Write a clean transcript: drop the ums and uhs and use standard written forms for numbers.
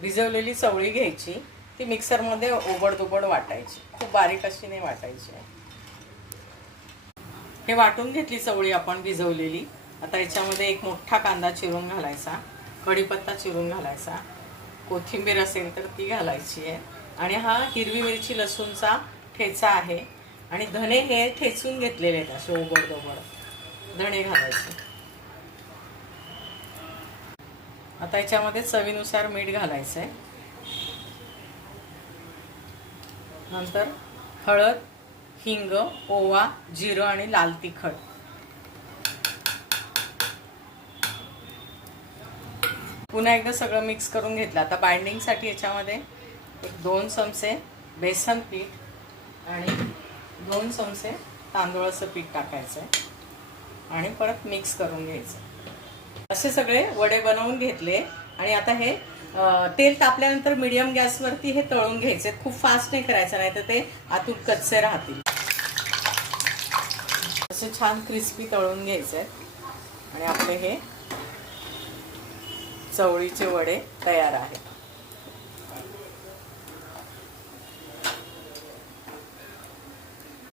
भिजवलेली चवळी घ्यायची, ती मिक्सरमध्ये ओबडधोबड वाटायची, खूप बारीक अशी नाही वाटायची. हे वाटून घेतली चवळी आपण भिजवलेली. आता याच्यामध्ये एक मोठा कांदा चिरून घालायचा, कढीपत्ता चिरून घालायचा, कोथिंबीर असेल तर ती घालायची आहे, आणि हा हिरवी मिरची लसूणचा ठेचा आहे, आणि धणे हे ठेचून घेतलेले आहेत असे ओबडधोबड धणे घालायचे. आता याच्यामध्ये चवीनुसार मीठ घालायचं आहे. नंतर हळद, हिंग, ओवा, जिरं आणि लाल तिखट. पुन्हा एकदा सगळं मिक्स करून घेतलं. आता बाइंडिंगसाठी याच्यामध्ये एक 2 चमचे बेसन पीठ आणि 2 चमचे तांदूळाचं पीठ टाकायचं आहे आणि परत मिक्स करून घ्यायचं. असे सगळे वडे बनवून घेतले आणि आता हे तेल तापल्यानंतर मीडियम गॅसवरती हे तळून घ्यायचे. खूप फास्ट नाही करायचं, नाही तर ते आतून कच्चे राहतील. असे छान क्रिस्पी तळून घ्यायचे आणि आपले हे चवळीचे वडे तयार आहेत.